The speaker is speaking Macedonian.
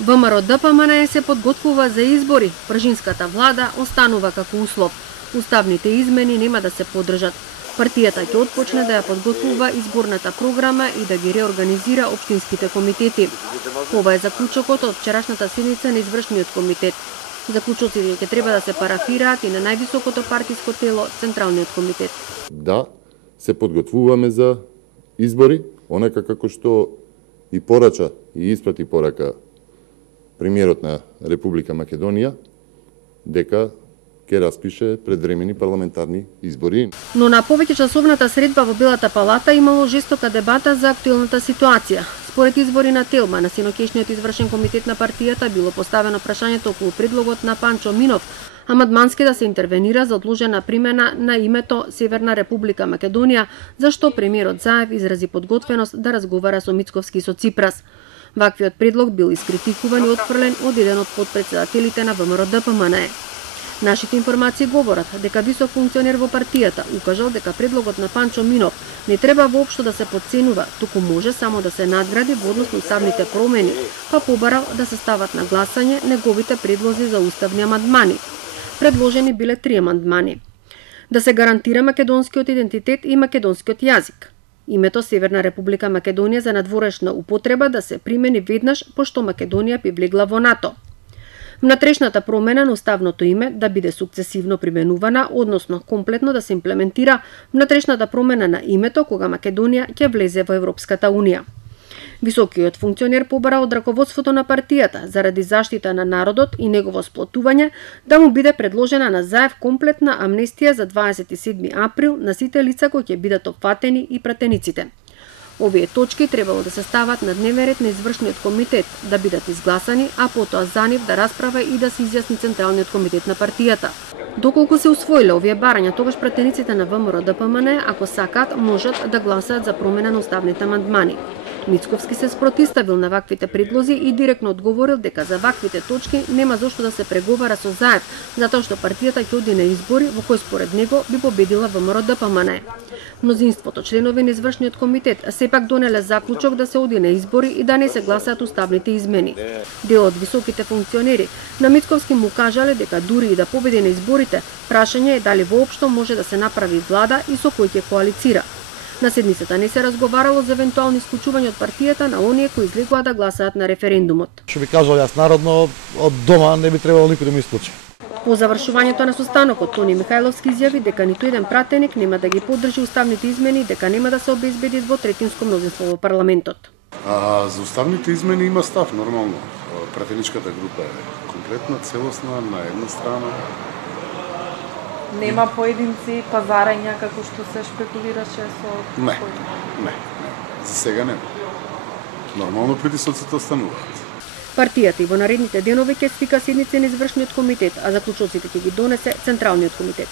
ВМРО ДПМН се подготвува за избори. Пржинската влада останува како услов. Уставните измени нема да се поддржат. Партијата ќе отпочне да ја подготвува изборната програма и да ги реорганизира општинските комитети. Ова е заклучокот од вчерашната седница на извршниот комитет. Заклучоците ќе треба да се парафираат и на највисокото партиско тело, Централниот комитет. Да, се подготвуваме за избори, онака како што и порача и испрати порака премиерот на Република Македонија, дека ќе распише предвремени парламентарни избори. Но на повеќечасовната средба во Белата палата имало жестока дебата за актуелната ситуација. Според извори на Телма, на синокешниот извршен комитет на партијата било поставено прашањето околу предлогот на Панчо Минов, амандмански да се интервенира за одложена примена на името Северна Република Македонија, зашто премиерот Заев изрази подготвеност да разговара со Мицковски и со Ципрас. Ваквиот предлог бил искритикуван и отфрлен од еден од подпредседателите на ВМРО ДПМН. Нашите информации говорат дека висок функционер во партијата укажал дека предлогот на Панчо Минов не треба воопшто да се подценува, туку може само да се надгради во однос на уставните промени, па побарал да се стават на гласање неговите предлози за уставни амандмани. Предложени биле 3 амандмани. Да се гарантира македонскиот идентитет и македонскиот јазик. Името Северна Република Македонија за надворешна употреба да се примени веднаш пошто Македонија би влегла во НАТО. Внатрешната промена на уставното име да биде сукцесивно применувана, односно комплетно да се имплементира внатрешната промена на името кога Македонија ќе влезе во Европската Унија. Високиот функционер побара од раководството на партијата заради заштита на народот и негово сплотување да му биде предложена на Заев комплетна амнестија за 27 април на сите лица кои ќе бидат опфатени и пратениците. Овие точки требало да се стават на дневен ред на извршниот комитет, да бидат изгласани, а потоа за нив да расправа и да се изјасни Централниот комитет на партијата. Доколку се усвоиле овие барања, тогаш пратениците на ВМРО ДПМН, ако сакаат, можат да гласаат за промена на уставните амандмани. Мицковски се спротивставил на ваквите предлози и директно одговорил дека за ваквите точки нема зошто да се преговара со Заев, затоа што партијата ќе оди на избори во кои според него би победила ВМРО ДПМН. Мнозинството членови на извршниот комитет сепак донеле заклучок да се оди на избори и да не се гласаат уставните измени. Дел од високите функционери на Мицковски му кажале дека дури и да победи на изборите, прашање е дали воопшто може да се направи влада и со кој ќе коалицира. На седницата не се разговарало за евентуални исклучување од партијата на оние кои излегува да гласаат на референдумот. Што би кажал јас народно, од дома не би требало никој да ми исклучи. По завршувањето на состанокот, Тони Михајловски изјави дека ниту еден пратеник нема да ги поддржи уставните измени и дека нема да се обезбеди двотретинско мнозинство во парламентот. За уставните измени има став, нормално. Пратеничката група е комплетна, целосна, на една страна. Нема поединци, пазарања како што се шпекулираше со... Не. За сега нема. Нормално притисоците остануваат. Партијата и во наредните денови ќе свика седници на извршниот комитет, а заклучоците ќе ги донесе Централниот комитет.